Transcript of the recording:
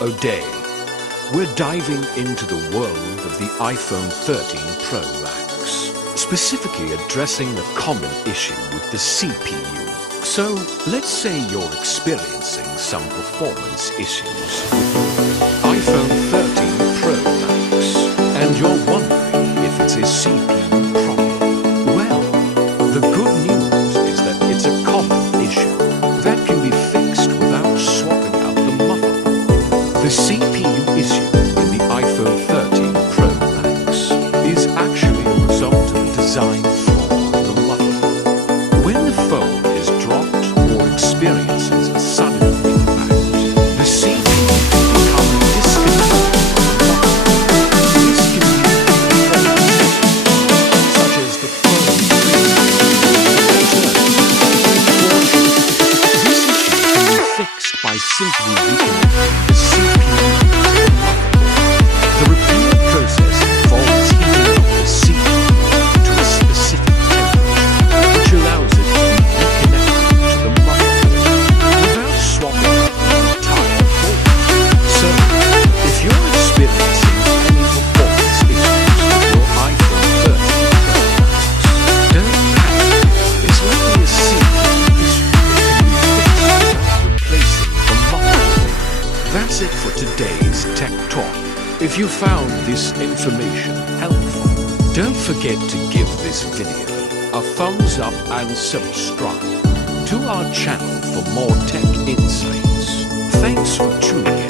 a day. We're diving into the world of the iPhone 13 Pro Max, specifically addressing the common issue with the CPU. So, let's say you're experiencing some performance issues with your iPhone 13 Pro Max, and you're wondering if it's a CPU problem. Well, the good news is that it's a common issue that can be fixed without swapping out the motherboard. The CPU issue in the iPhone 13 Pro Max is actually a result of design flaw in the motherboard. When the phone is dropped or experiences a sudden impact, the CPU can become disconnected from the motherboard. This can lead to performance issues, such as the phone this issue can be fixed by simply reconnecting the CPU to the motherboard. The repair process involves heating up the CPU to a specific temperature, which allows it to be reconnected to the motherboard without swapping out the entire board. So, if you're experiencing any performance issues with your iPhone 13 Pro Max, don't panic. It's likely a CPU issue that can be fixed without replacing the motherboard. That's it for today's Tech Talk. If you found this information helpful, don't forget to give this video a thumbs up and subscribe to our channel for more tech insights. Thanks for tuning in.